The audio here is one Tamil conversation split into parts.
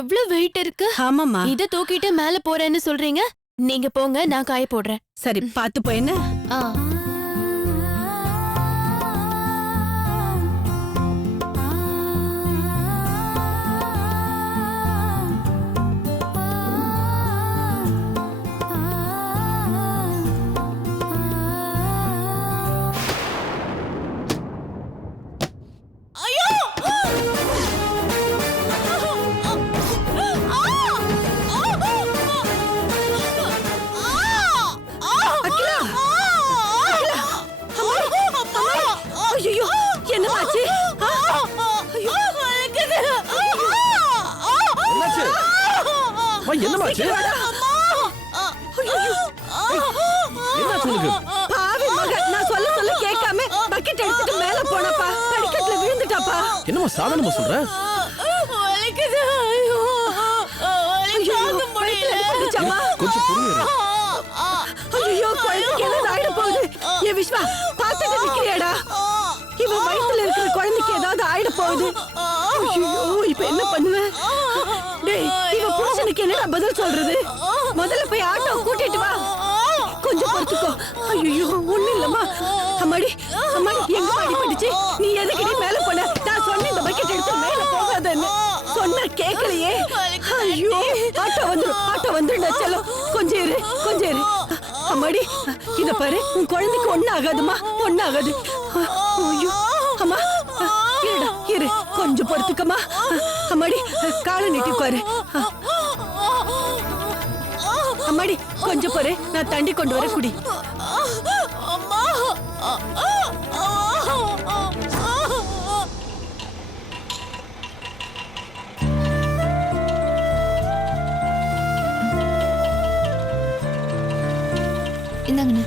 எவ்வளவு வெயிட் இருக்கு? ஆமாம்மா. இத தூக்கிட்டு மேல போறேன்னு சொல்றீங்க. நீங்க போங்க, நான் காய போடுறேன். சரி பாத்து போய் என்ன. ஆ. ஐயோ என்னமாச்சு? என்னாச்சு? அம்மா, என்னமாச்சு? என்னாச்சு உனக்கு? பாவி மக, நான் சொல்ல கேட்காம பக்கெட் எடுத்துட்டு மேல போனப்பா, படிக்கட்டுல விழுந்துட்டாப்பா. என்னம்மா சாதாரணமா சொல்ற? கொஞ்சம் பொறுமையா இரு. ஐயோ குழந்தைக்கு ஏதாவது ஆயிட போகுது. ஏ விஸ்வா, பாத்துட்டு நிக்கிறியாடா? இவன் வயித்துல இருக்கிற குழந்தைக்கு ஏதாவது ஆயிட போகுது. ஐயோ இப்ப என்ன பண்ணுவேன்? டேய், இவ புருஷனுக்கு என்னடா பதில் சொல்றது? முதல்ல போய் ஆட்டோ கூட்டிட்டு வா. கொஞ்சம் பொறுத்துக்கோ. ஐயோ ஒண்ணு இல்லம்மா. அம்மாடி அம்மாடி, எங்க அடிபட்டுச்சு? நீ எதுக்கடி மேல போன? நான் சொன்ன இந்த பக்கெட் எடுத்து மேல போகாதன்னு சொன்ன, கேட்கலையே. ஐயோ ஆட்டோ வந்துருடா செல்லம். கொஞ்சம் இரு. அம்மாடி இத பாரு, உன் குழந்தைக்கு ஒண்ணு ஆகாதுமா, ஒண்ணு ஆகாது. ஐயோ அம்மா, இரு கொஞ்சம் பொறுத்துக்கம்மா. அம்மாடி காலை நீட்டி உட்காரு. அம்மாடி கொஞ்சம் பொறு, நான் தண்ணி கொண்டு வர குடி. இந்தாங்கண்ணா.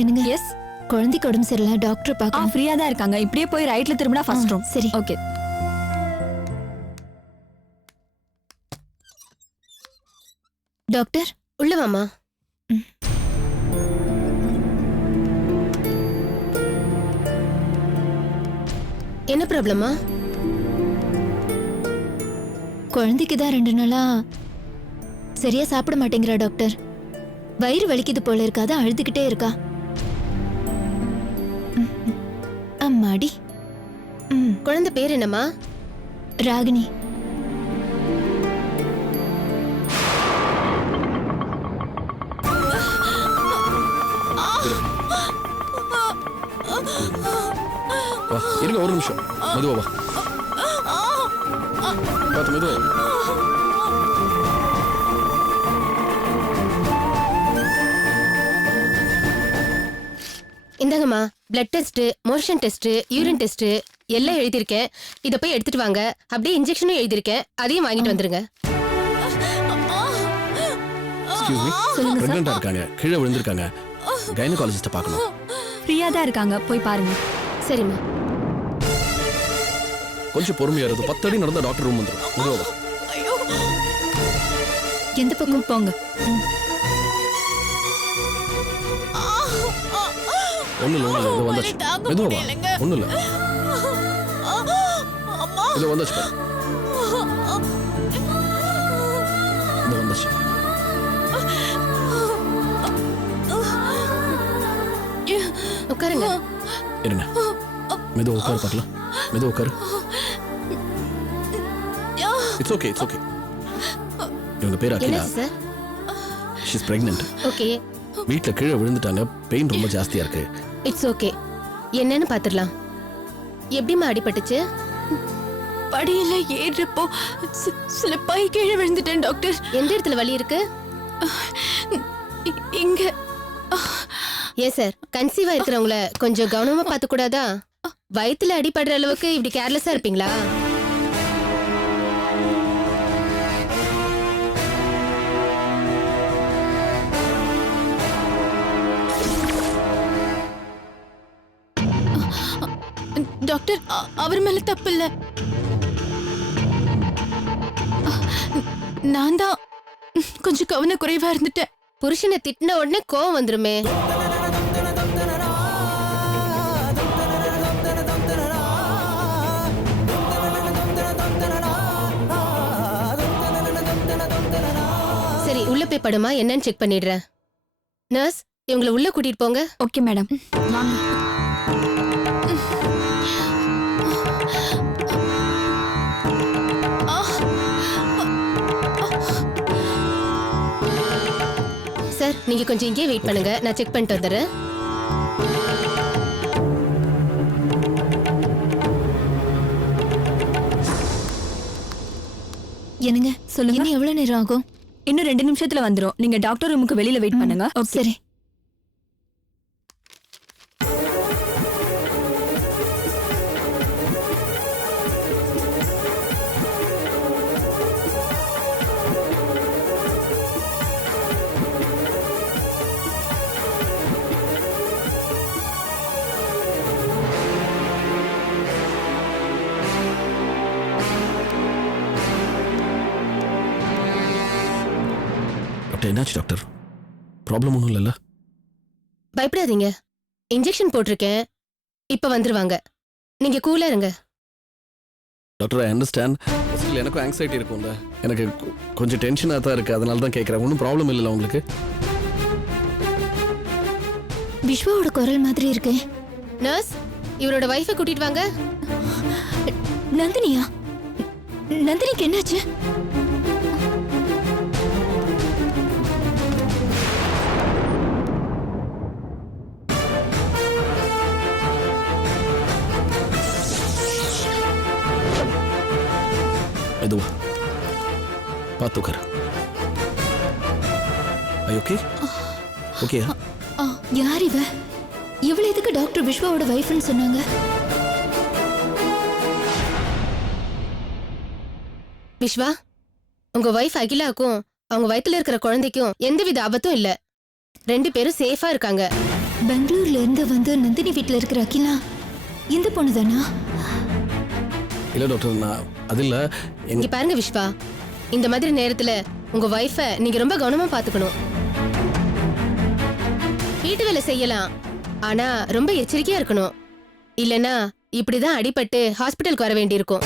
என்னங்க? எஸ், குழந்தைக்கு உடம்பு சரியில்லை, டாக்டர் பார்க்க ஃப்ரீயா தான் இருக்காங்க. இப்படியே போய் ரைட்ல திரும்பினா ஃபர்ஸ்ட் ரூம். சரி. ஓகே. டாக்டர் உள்ள வாமா. என்ன ப்ராப்ளமா? குழந்தைக்கு தான் 2 நாளா சரியா சாப்பிட மாட்டேங்கிறா டாக்டர். வயிறு வலிக்குது போல இருக்காது, அழுதுகிட்டே இருக்கா. அம்மாடி. குழந்தை பேர் என்னம்மா? ராகினி. வா, இருங்க ஒரு நிமிஷம். மெதுவா வா. பார்த்து மெதுவா. இந்தாங்கம்மா, blood test, motion test, urine test எல்லாம் எழுதியிருக்கேன். இத போய் எடுத்துட்டு வாங்க. அப்படியே இன்ஜெக்ஷனும் எழுதியிருக்கேன், அதையும் வாங்கிட்டு வந்துருங்க. எக்ஸ்கியூஸ் மீ, பிரெக்னன்ட்டா இருக்காங்க, கீழே விழுந்திருக்காங்க. கைனகாலஜிஸ்ட பார்க்கணும். ஃப்ரீயா தான் இருக்காங்க, போய் பாருங்க. சரிம்மா. கொஞ்சம் பொறுமையா இரு. 10 அடி நடந்த டாக்டர் ரூம் வந்துரும். மெதுவா வா. எந்த பக்கம் போங்க? ஒண்ணு இல்ல, இது வந்தாச்சு. மெதுவா வா. ஒண்ணு இல்ல, இது வந்தாச்சு பாரு. இது வந்தாச்சு. உட்காருங்க. இருங்க, மெதுவா உட்காரு பார்க்கலாம். மெதுவா உட்காரு. It's okay. இவங்க பேர் அகிலா. என்னாச்சு sir? She is pregnant. Okay. வீட்ல கீழே விழுந்துட்டாங்க, பெயின் ரொம்ப ஜாஸ்தியா இருக்கு. It's okay. என்னன்னு பாத்துடலாம். எப்படிமா அடிபட்டுச்சு? படியில ஏறப்போ ஸ்லிப்பாய் கீழே விழுந்துட்டேன் டாக்டர். எந்த இடத்துல வலி இருக்கு? இங்க. ஏன் சார், கன்சீவா இருக்கிறவங்கள கொஞ்சம் கவனமா பாத்து கூடாதா? வயித்துல அடிபடுற அளவுக்கு இப்படி கேர்லெஸ்ஸா இருப்பீங்களா? டாக்டர், அவர் மேல தப்பு இல்ல. நான் தான் கொஞ்சம் கவன குறைவா இருந்துட்டேன். புருஷனை திட்டின உடனே கோவம் வந்துருமே. சரி, உள்ள போய் படுமா, என்னன்னு செக் பண்ணிடுறேன். நர்ஸ், இவங்களை உள்ள கூட்டிட்டு போங்க. ஓகே மேடம், வாங்க. சார், நீங்க கொஞ்சம் இங்கே வெயிட் பண்ணுங்க, நான் செக் பண்ணிட்டு வந்துடுறேன். என்னங்க சொல்லுங்க. இன்னும் எவ்வளவு நேரம் ஆகும்? இன்னும் 2 நிமிஷத்துல வந்துரும். நீங்க டாக்டர் ரூமுக்கு வெளியில வெயிட் பண்ணுங்க. ஓகே. சரி. டாக்டர், என்னாச்சு டாக்டர்? ப்ராப்ளம் ஒன்றும் இல்லைல்ல? பயப்படாதீங்க, இன்ஜெக்ஷன் போட்டிருக்கேன், இப்ப வந்துருவாங்க. நீங்க கூலா இருங்க. Doctor, I understand. ஃபர்ஸ்ட்ல எனக்கும் ஆங்ஸைட்டி இருக்கும்ல, எனக்கு கொஞ்சம் டென்ஷனாக தான் இருக்குது, அதனால தான் கேட்குறேன். ஒன்றும் ப்ராப்ளம் இல்லைல்ல உங்களுக்கு? விஸ்வாவோட குரல் மாதிரி இருக்கு. நர்ஸ், இவரோட வைஃபை கூட்டிட்டு வாங்க. நந்தினியா? நந்தினிக்கு என்னாச்சு? மெதுவா பார்த்து உட்காரு. Okay okay. யார் இவ? இவ்வளவு எதுக்கு டாக்டர் விஸ்வாவோட வைஃப்னு சொன்னாங்க? விஸ்வா, உங்க வைஃப் அகிலாக்கும் அவங்க வயித்துல இருக்கிற குழந்தைக்கும் எந்தவித ஆபத்தும் இல்ல. 2 பேரும் சேஃபா இருக்காங்க. பெங்களூர்ல இருந்து வந்து நந்தினி வீட்டுல இருக்கிற அகிலா இந்த பொண்ணு தானா? இல்லை டாக்டர், நான் அது இல்லை. இங்க பாருங்க விஸ்வா, இந்த மாதிரி நேரத்துல உங்க வைஃபை நீங்க ரொம்ப கவனமா பாத்துக்கணும். வீட்டு வேலை செய்யலாம், ஆனா ரொம்ப எச்சரிக்கையா இருக்கணும். இல்லனா இப்படிதான் அடிபட்டு ஹாஸ்பிட்டலுக்கு வர வேண்டியிருக்கும்.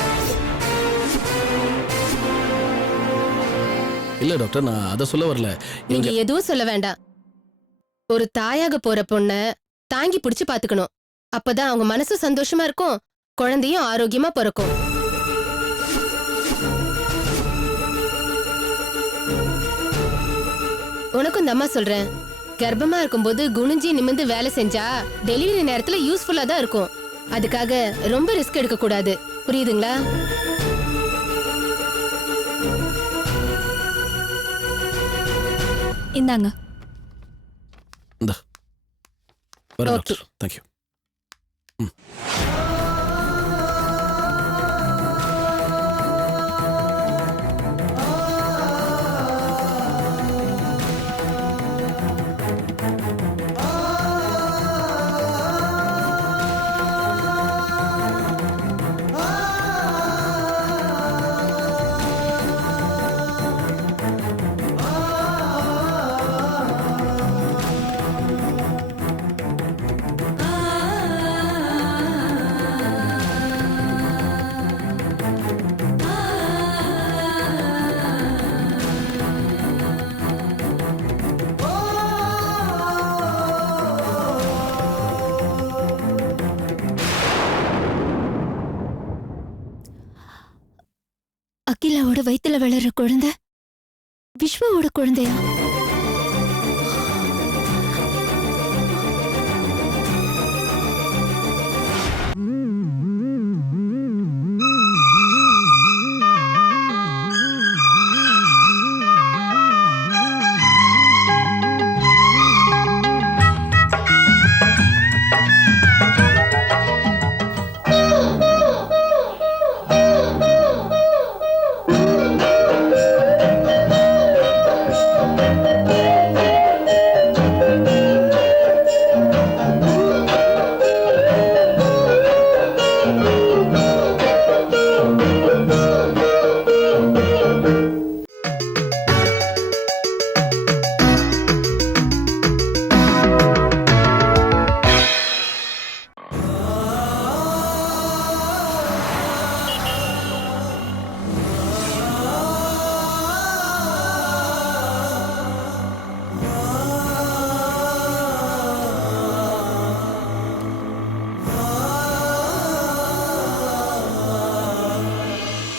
இல்லை டாக்டர், நான் அதை சொல்ல வரல. நீங்க எதுவும் சொல்ல வேண்டாம். ஒரு தாயாக போற பொண்ண தாங்கி பிடிச்சு பாத்துக்கணும். அப்பதான் அவங்க மனசும் சந்தோஷமா இருக்கும், குழந்தையும் ஆரோக்கியமா பிறக்கும். உனக்கும் இந்த அம்மா சொல்றேன், கர்ப்பமா இருக்கும்போது குனிஞ்சி நிமிந்து வேலை செஞ்சா டெலிவரி நேரத்துல யூஸ்ஃபுல்லா தான் இருக்கும். அதுக்காக ரொம்ப ரிஸ்க் எடுக்க கூடாது, புரியுதுங்களா? இந்தாங்க. இந்த வரேன் Okay. டாக்டர். தேங்க்யூ. அகிலாவோட வயித்துல வளர்ற குழந்தை விஸ்வாவோட குழந்தையா?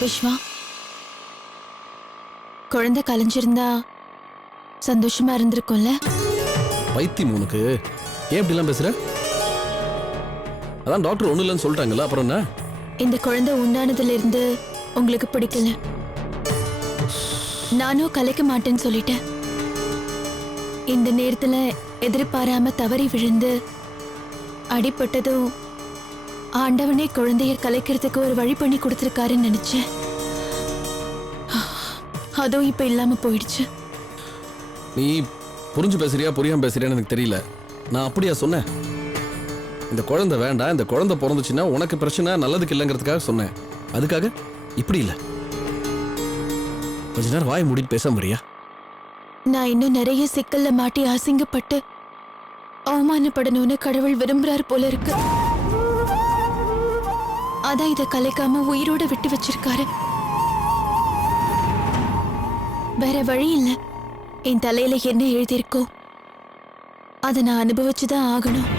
விஸ்வா, குழந்தை கலைஞ்சிருந்தா சந்தோஷமா இருந்திருக்கும்ல? பைத்தியம் உனக்கு. ஏன் இப்படிலாம் பேசுற? அதான் டாக்டர் ஒண்ணு இல்லைன்னு சொல்லிட்டாங்கல்ல, அப்புறம் என்ன? இந்த குழந்தை உண்டானதுல இருந்து உங்களுக்கு பிடிக்கல. நானும் கலைக்க மாட்டேன்னு சொல்லிட்டேன். இந்த நேரத்துல எதிர்பாராம தவறி விழுந்து அடிபட்டதும் ஆண்டவனே குழந்தைய கலைக்கிறதுக்கு ஒரு வழி பண்ணி கொடுத்துருக்காருன்னு நினைச்சேன். அதுவும் இப்ப இல்லாம போயிடுச்சு. நீ புரிஞ்சு பேசுறியா புரியாம பேசுறியான்னு எனக்கு தெரியல. நான் அப்படியா சொன்னேன்? இந்த குழந்தை வேண்டாம், இந்த குழந்தை பிறந்துச்சுன்னா உனக்கு பிரச்சனை, நல்லதுக்கு இல்லைங்கிறதுக்காக சொன்னேன். அதுக்காக இப்படி இல்லை. கொஞ்ச நேரம் வாய் மூடிட்டு பேச முடியா? நான் இன்னும் நிறைய சிக்கல்ல மாட்டி அசிங்கப்பட்டு அவமானப்படணும்னு கடவுள் விரும்புறாரு போல இருக்கு. அதான் இத கலைக்காம உயிரோட விட்டு வச்சிருக்காரு. வேற வழி இல்ல. என் தலையில என்ன எழுதியிருக்கோ அதை நான் அனுபவிச்சுதான் ஆகணும்.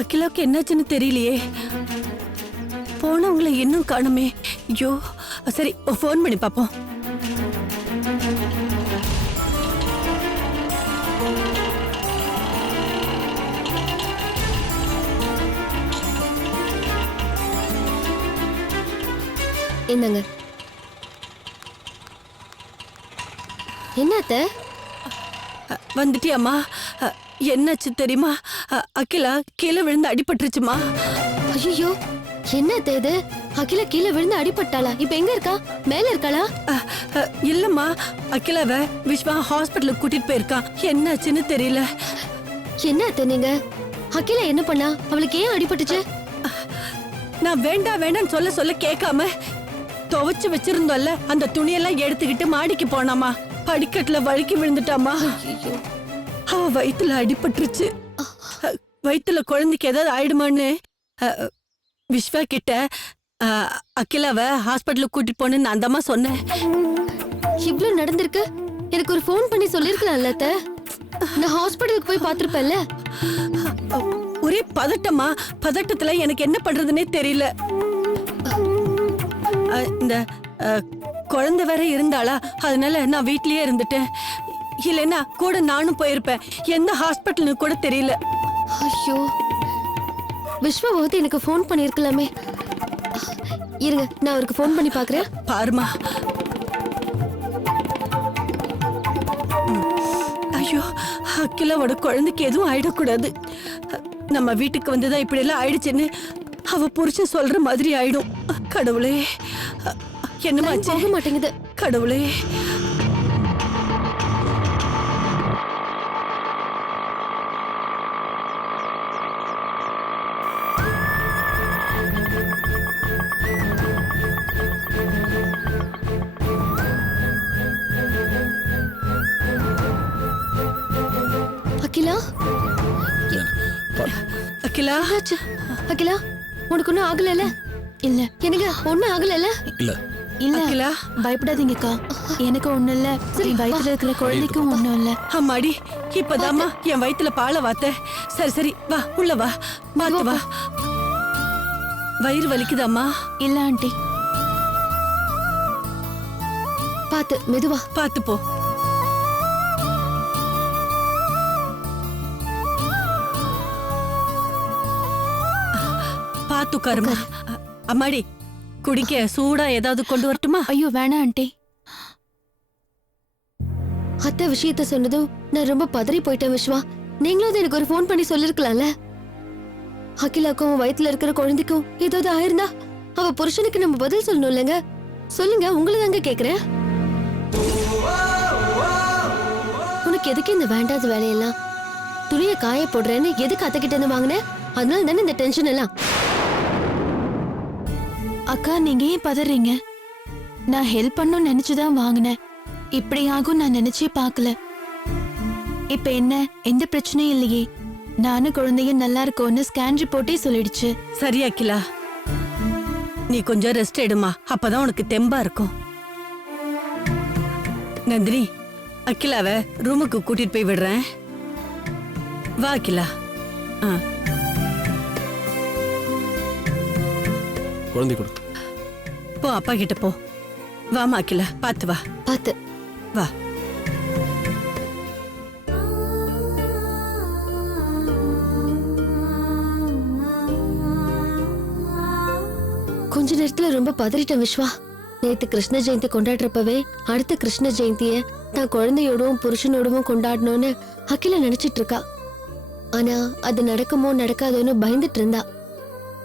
அகிலாவுக்கு என்னாச்சுன்னு தெரியலையே. போனவங்களை இன்னும் காணுமே. ஐயோ, சரி ஃபோன் பண்ணி பாப்போம். என்னங்க? என்னத்த? வந்துட்டியாம்மா? என்னாச்சு தெரியுமா? அகிலா கீழே விழுந்து அடிபட்டுருச்சுமா. ஐயோ, என்னத்த இது? அகிலா கீழே விழுந்து அடிபட்டாளா? இப்ப எங்க இருக்கா? மேல இருக்காளா? இல்லம்மா, அகிலாவை விஸ்வா ஹாஸ்பிட்டலுக்கு கூட்டிட்டு போயிருக்கான். என்னாச்சுன்னு தெரியல. என்னத்த நீங்க? அகிலா என்ன பண்ணா? அவளுக்கு ஏன் அடிபட்டுச்சு? நான் வேண்டாம் வேண்டாம்னு சொல்ல சொல்ல கேட்காம துவைச்சு வச்சிருந்தோம்ல அந்த துணியெல்லாம் எடுத்துக்கிட்டு மாடிக்கு போனாமா. படிக்கட்டுல வழுக்கி விழுந்துட்டாமா. அவ வயித்துல அடிபட்டுருச்சு. வயித்துல குழந்தைக்கு ஏதாவது ஆயிடுமான்னு விஸ்வா கிட்ட அகிலாவை ஹாஸ்பிட்டலுக்கு கூட்டிட்டு போன்னு நான் அந்தம்மா சொன்னேன். இவ்ளோ நடந்திருக்கு. எனக்கு ஒரு ஃபோன் பண்ணி சொல்லிருக்கலாம்ல அத்த. நான் ஹாஸ்பிட்டலுக்கு போய் பாத்துருப்பேன்ல. ஒரே பதட்டமா. பதட்டத்துல எனக்கு என்ன பண்றதுன்னே தெரியல. இந்த குழந்தை வேற இருந்தாளா, அதனால நான் வீட்லயே இருந்துட்டேன். இல்லைன்னா கூட நானும் போயிருப்பேன். எந்த ஹாஸ்பிட்டல்னு கூட தெரியல. ஐயோ, விஸ்வாவதி எனக்கு ஃபோன் பண்ணிருக்கலாமே. இருங்க, நான் அவருக்கு ஃபோன் பண்ணி பாக்குறேன். பாருமா. ஐயோ, அகிலாவோட குழந்தைக்கு எதுவும் ஆயிடக்கூடாது. நம்ம வீட்டுக்கு வந்துதான் இப்படி எல்லாம் ஆயிடுச்சுன்னு அவ புருஷன் சொல்ற மாதிரி ஆயிடும். கடவுளே, என்னமா போக மாட்டேங்குது. கடவுளே. அகிலா, அகிலா, என்னாச்சு? அகிலா, உனக்கு ஒன்னும் ஆகல? இல்ல எனக்கு ஒன்னும் ஆகல? இல்ல இல்ல அகிலா, பயப்படாதீங்கக்கா. எனக்கு ஒண்ணும் இல்ல. சரி, வயித்துல இருக்கிற குழந்தைக்கும் ஒண்ணும் இல்ல. அம்மாடி, இப்பதாம்மா என் வயித்துல பாலை வாத்த. சரி சரி, வா உள்ள வா. பாத்து வா. வயிறு வலிக்குதாம்மா? இல்ல ஆண்டி. பாத்து மெதுவா. பாத்து போ. பாத்து உட்காருமா. அம்மாடி, குடிக்க சூடா ஏதாவது கொண்டு வரட்டுமா? ஐயோ வேணாம் ஆண்டி. அத்தை விஷயத்த சொன்னதும் நான் ரொம்ப பதறி போயிட்டேன் விஸ்வா. நீங்களும் எனக்கு ஒரு ஃபோன் பண்ணி சொல்லிருக்கலாம்ல. அகிலாக்கும் வயித்துல இருக்கிற குழந்தைக்கும் ஏதாவது ஆயிருந்தா அவ புருஷனுக்கு நம்ம பதில் சொல்லணும் இல்லைங்க? சொல்லுங்க, உங்களை தாங்க கேக்குறேன். உனக்கு எதுக்கு இந்த வேண்டாத வேலையெல்லாம்? துணியை காய போடுறேன்னு எதுக்கு அத்தை கிட்ட இருந்து வாங்கினேன்? அதனால தானே இந்த டென்ஷன் எல்லாம். அக்கா நீங்க ஏன் பதறீங்க? நான் ஹெல்ப் பண்ணணும்னு நினைச்சுதான் வாங்கினேன். இப்படி ஆகும் நான் நினைச்சே பார்க்கல. இப்ப என்ன, எந்த பிரச்சனையும் இல்லையே. நானும் குழந்தையும் நல்லா இருக்கோன்னு ஸ்கேன் ரிப்போர்ட்டே சொல்லிடுச்சு. சரி அகிலா, நீ கொஞ்சம் ரெஸ்ட் எடுமா, அப்பதான் உனக்கு தெம்பா இருக்கும். நந்தினி, அகிலாவை ரூமுக்கு கூட்டிட்டு போய் விடுறேன். வா அகிலா. குழந்தை கொடு. போ அப்பா கிட்ட போ. வாமா அகிலா, பாத்து வா. பார்த்து வா. கொஞ்ச நேரத்துல ரொம்ப பதறிட்டேன் விஸ்வா. நேத்து கிருஷ்ண ஜெயந்தி கொண்டாடுறப்பவே அடுத்த கிருஷ்ண ஜெயந்திய தான் குழந்தையோடவும் புருஷனோடவும் கொண்டாடணும்னு அகிலா நினைச்சிட்டு இருக்கா. ஆனா அது நடக்குமோ நடக்காதோன்னு பயந்துட்டு இருந்தா.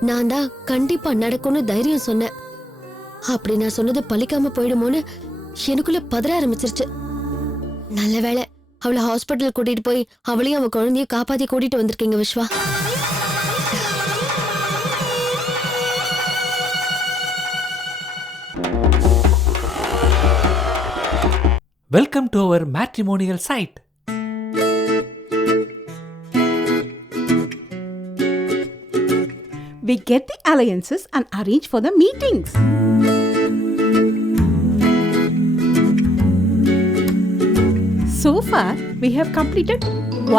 நான் தான் கண்டிப்பா நடக்கும்னு தைரியம் சொன்னேன். அப்படி நான் சொன்னது பலிக்காம போயிடுமோன்னு எனக்குள்ள பதற ஆரம்பிச்சிருச்சு. நல்ல வேளை அவளை ஹாஸ்பிட்டல் கூட்டிட்டு போய் அவளையும் அவ குழந்தைய காப்பாத்தி கூட்டிட்டு வந்திருக்கீங்க Vishwa. Welcome to our matrimonial site. We get the alliances and arrange for the meetings. So far, we have completed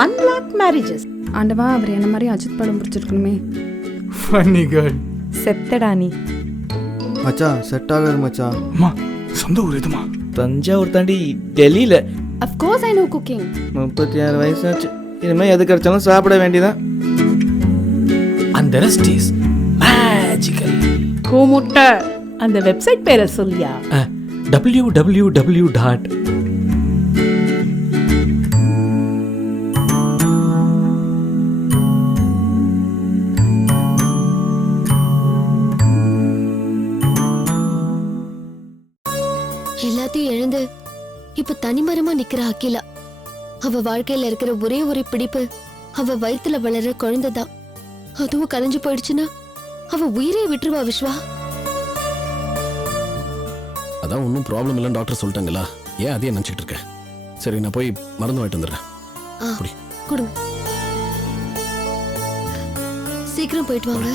1 lakh marriages. ஆண்டவா, அவர் என்ன மாதிரி அஜித் படம் பிடிச்சிருக்கணுமே. Funny girl. செத்தடா நீ. மச்சான் செட் ஆகாது மச்சான். அம்மா சொந்த ஊர் எதுமா? தஞ்சாவூர் தாண்டி டெல்லியில. Of course I know cooking. 36 வயசாச்சு. இனிமேல் எது கிடைச்சாலும் சாப்பிட வேண்டியதான். And the rest is magical. கோமுட்ட அந்த வெப்சைட் பேரை சொல்லியா? www. எல்லாத்தையும் எழுந்து இப்ப தனிமரமா நிக்கிற அகிலா. அவ வாழ்க்கையில இருக்கிற ஒரே ஒரு பிடிப்பு அவ வயித்துல வளர குழந்தைதான். அதுவும் கலைஞ்சு போயிடுச்சுன்னா அவ உயிரே விட்டுருவா விஸ்வா. அதான் ஒன்றும் ப்ராப்ளம் இல்லைன்னு டாக்டர் சொல்லிட்டாங்களா? ஏன் அதையே நினச்சிட்டு இருக்கேன். சரி, நான் போய் மருந்து வாங்கிட்டு வந்துடுறேன். அப்படி கொடுங்க. சீக்கிரம் போயிட்டு வாங்க.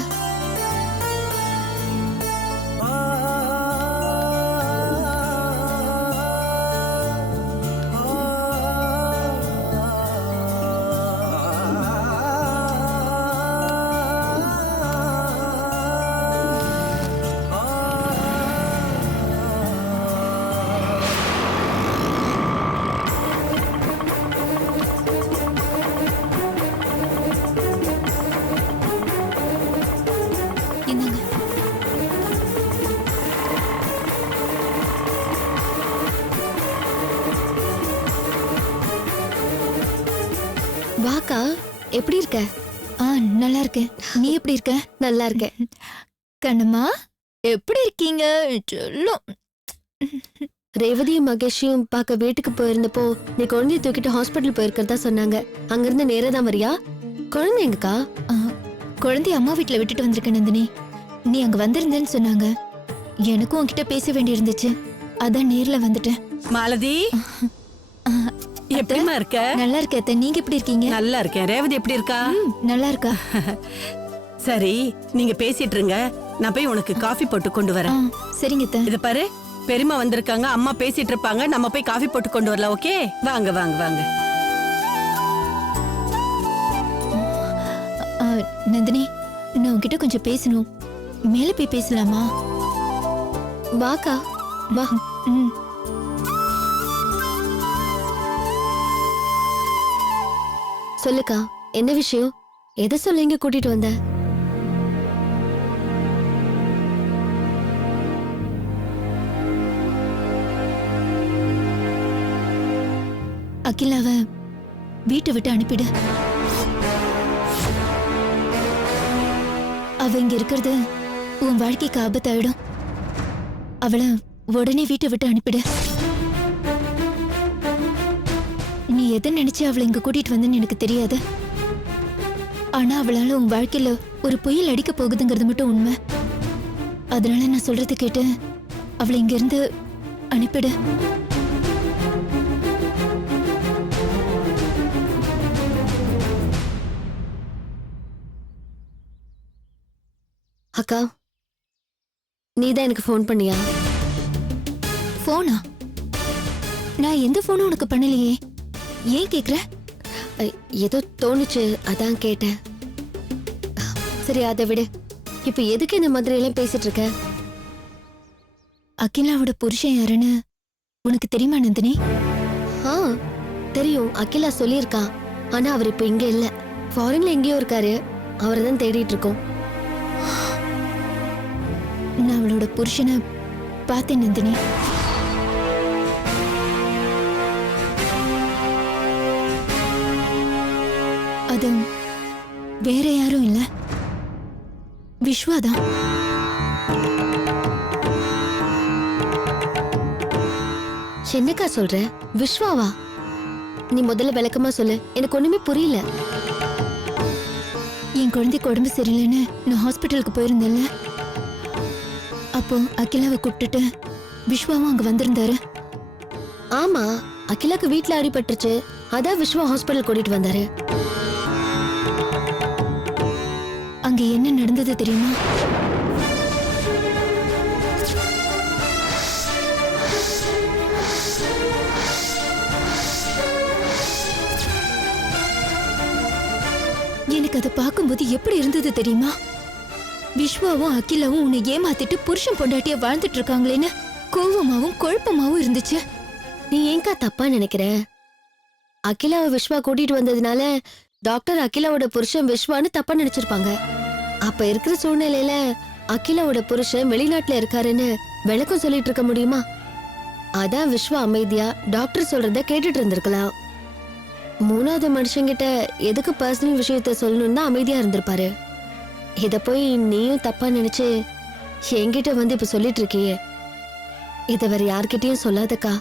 என்னங்க? வாக்கா, எப்படி இருக்க? நல்லா இருக்கேன். நீ எப்படி இருக்க? நல்லா இருக்கேன். கண்ணம்மா எப்படி இருக்கீங்க? சொல்லும். ரேவதியும் மகேஷையும் பார்க்க வீட்டுக்கு போயிருந்தப்போ நீ குழந்தைய தூக்கிட்டு ஹாஸ்பிட்டல் போயிருக்கிறதா சொன்னாங்க. அங்கிருந்து நேரா தான் வரியா? குழந்தை எங்கக்கா? குழந்தைய அம்மா வீட்டுல விட்டுட்டு வந்திருக்கேன் நந்தினி. நீ அங்க வந்திருந்தேன்னு சொன்னாங்க. எனக்கும் உன்கிட்ட பேச வேண்டி இருந்துச்சு. அதான் நேர்ல வந்துட்டேன். மாலதி, எப்படிமா இருக்க? நல்லா இருக்கேன் அத்தை. நீங்க எப்படி இருக்கீங்க? நல்லா இருக்கேன். ரேவதி எப்படி இருக்கா? நல்லா இருக்கா. சரி, நீங்க பேசிட்டு இருங்க, நான் போய் உனக்கு காஃபி போட்டு கொண்டு வரேன். சரிங்க அத்தை. இத பாரு, பெரியம்மா வந்திருக்காங்க, அம்மா பேசிட்டு இருப்பாங்க, நம்ம போய் காஃபி போட்டு கொண்டு வரலாம். ஓகே, வாங்க வாங்க வாங்க. நந்தினி, நான் உன்கிட்ட கொஞ்சம் பேசணும். மேல போய் பேசலாமா? வாக்கா, வா. ம். சொல்லுக்கா, என்ன விஷயம்? எதை சொல்ல இங்க கூட்டிட்டு வந்த? அகிலாவ வீட்டை விட்டு அனுப்பிடு. அவ இங்க இருக்கிறது உன் வாழ்க்கைக்கு ஆபத்தாயிடும். அவளை உடனே வீட்டை விட்டு அனுப்பிடு. நீ எதை நினைச்சு அவளை இங்க கூட்டிட்டு வந்தேன்னு எனக்கு தெரியாது. ஆனா அவளால உன் வாழ்க்கையில ஒரு புயல் அடிக்க போகுதுங்கிறது மட்டும் உண்மை. அதனால நான் சொல்றது கேட்டு அவளை இங்க இருந்து அனுப்பிடு. அக்கா, நீதான் எனக்கு ஃபோன் பண்ணியா? போனா? நான் எந்த போனும் உனக்கு பண்ணலையே. ஏன் கேக்குற? ஏதோ தோணுச்சு, அதான் கேட்டேன். சரி, அதை விடு. இப்ப எதுக்கு இந்த மாதிரி எல்லாம் பேசிட்டு இருக்க? அகிலாவோட புருஷன் யாருன்னு உனக்கு தெரியுமா நந்தினி? ஆ, தெரியும். அகிலா சொல்லியிருக்கா. ஆனா அவர் இப்ப இங்க இல்ல, ஃபாரின்ல எங்கேயோ இருக்காரு. அவரை தான் தேடிட்டு இருக்கோம். நான் அவளோட புருஷனை பார்த்தேன் நந்தினி. அது வேற யாரும் இல்ல, விஸ்வாதான். என்னக்கா சொல்ற? விஸ்வாவா? நீ முதல்ல விளக்கமா சொல்லு, எனக்கு ஒண்ணுமே புரியல. என் குழந்தைக்கு உடம்பு சரியில்லைன்னு நான் ஹாஸ்பிட்டலுக்கு போயிருந்தேன்ல, அப்போ அகிலாவை கூப்பிட்டுட்டு விஸ்வாவும் அங்க வந்திருந்தாரு. ஆமா, அகிலாக்கு வீட்ல அடிபட்டுருச்சு. அதான் விஸ்வா ஹாஸ்பிட்டல் கூட்டிட்டு வந்தாரு. அங்க என்ன நடந்தது தெரியுமா? எனக்கு அதை பார்க்கும்போது எப்படி இருந்தது தெரியுமா? விஸ்வாவும் அகிலாவும் உன்னை ஏமாத்திட்டு புருஷன் பொண்டாட்டிய வாழ்ந்துட்டு இருக்காங்களேன்னு கோவமாவும் குழப்பமாவும் இருந்துச்சு. நீ ஏங்கா தப்பா நினைக்கிற? அகிலாவை விஸ்வா கூட்டிட்டு வந்ததுனால டாக்டர் அகிலாவோட புருஷன் விஸ்வான்னு தப்பா நினைச்சிருப்பாங்க. அப்ப இருக்கிற சூழ்நிலையில அகிலாவோட புருஷன் வெளிநாட்டுல இருக்காருன்னு விளக்கம் சொல்லிட்டு இருக்க முடியுமா? அதான் விஸ்வா அமைதியா டாக்டர் சொல்றத கேட்டுட்டு இருந்திருக்கலாம். மூணாவது மனுஷங்கிட்ட எதுக்கு பர்சனல் விஷயத்த சொல்லணும்னு தான் அமைதியா இருந்திருப்பாரு. இத போய் நீயும் தப்பா நினைச்சு என்கிட்ட வந்து இப்ப சொல்லிட்டு இருக்கியே, இத வேற யார்கிட்டயும் சொல்லாதக்கா.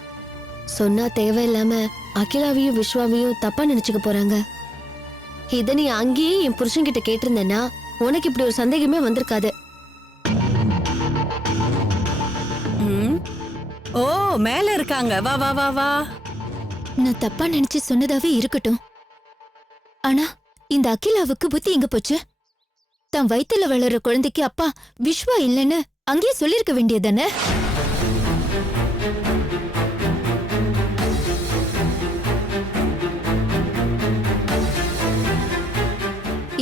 சொன்னா தேவையில்லாம அகிலாவையும் விஸ்வாவையும் தப்பா நினைச்சுக்க போறாங்க. இத நீ அங்கேயே என் புருஷன்கிட்ட கேட்டிருந்தேன்னா உனக்கு இப்படி ஒரு சந்தேகமே வந்திருக்காது. ஓ, மேல இருக்காங்க. வா வா வா வா. நான் தப்பா நினைச்சு சொன்னதாவே இருக்கட்டும், ஆனா இந்த அகிலாவுக்கு புத்தி எங்க போச்சு? தன் வயித்துல வளர்ற குழந்தைக்கு அப்பா விஸ்வா இல்லைன்னு அங்கேயே சொல்லிருக்க வேண்டியதானே?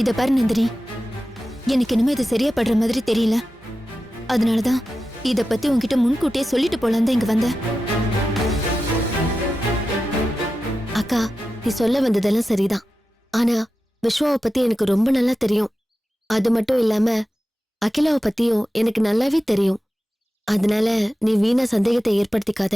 இத பாரு நந்தினி, எனக்கு இனிமே இது சரியா படுற மாதிரி தெரியல. அதனாலதான் இத பத்தி உன்கிட்ட முன்கூட்டியே சொல்லிட்டு போலாம் தான் இங்க வந்தேன். அக்கா, நீ சொல்ல வந்ததெல்லாம் சரிதான். ஆனா விஸ்வாவை பத்தி எனக்கு ரொம்ப நல்லா தெரியும். அது மட்டும் இல்லாம அகிலாவை பத்தியும் எனக்கு நல்லாவே தெரியும். அதனால நீ வீணா சந்தேகத்தை ஏற்படுத்திக்காத.